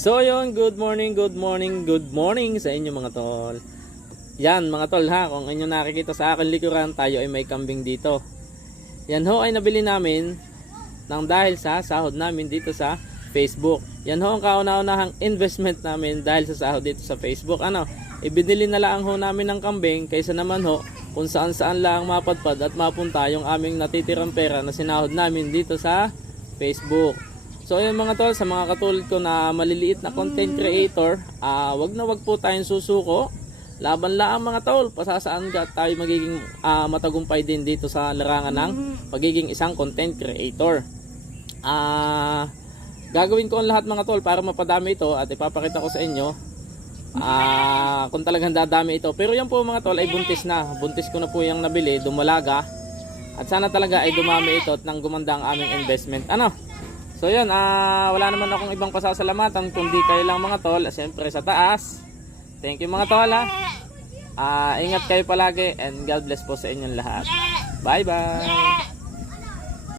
So yun, good morning sa inyo mga tol. Yan mga tol ha, kung inyo nakikita sa akin likuran, tayo ay may kambing dito. Yan ho ay nabili namin nang dahil sa sahod namin dito sa Facebook. Yan ho ang kauna-unahang investment namin dahil sa sahod dito sa Facebook. Ibinili na lang ho namin ng kambing kaysa naman ho kung saan-saan lang mapadpad at mapunta yung aming natitirang pera na sinahod namin dito sa Facebook. So ayun mga tol, sa mga katulad ko na maliliit na content creator, wag po tayong susuko. Laban lang mga tol, pasasaan ka tayo magiging matagumpay din dito sa larangan ng pagiging isang content creator. Gagawin ko ang lahat mga tol para mapadami ito at ipapakita ko sa inyo kung talagang dadami ito. Pero yan po mga tol ay buntis na. Buntis ko na po yung nabili, dumalaga. At sana talaga ay dumami ito at nang gumanda ang aming investment. So yun, wala naman akong ibang pasasalamatan kundi kayo lang mga tol, siyempre sa taas. Thank you mga tol ingat kayo palagi and God bless po sa inyong lahat. Bye bye.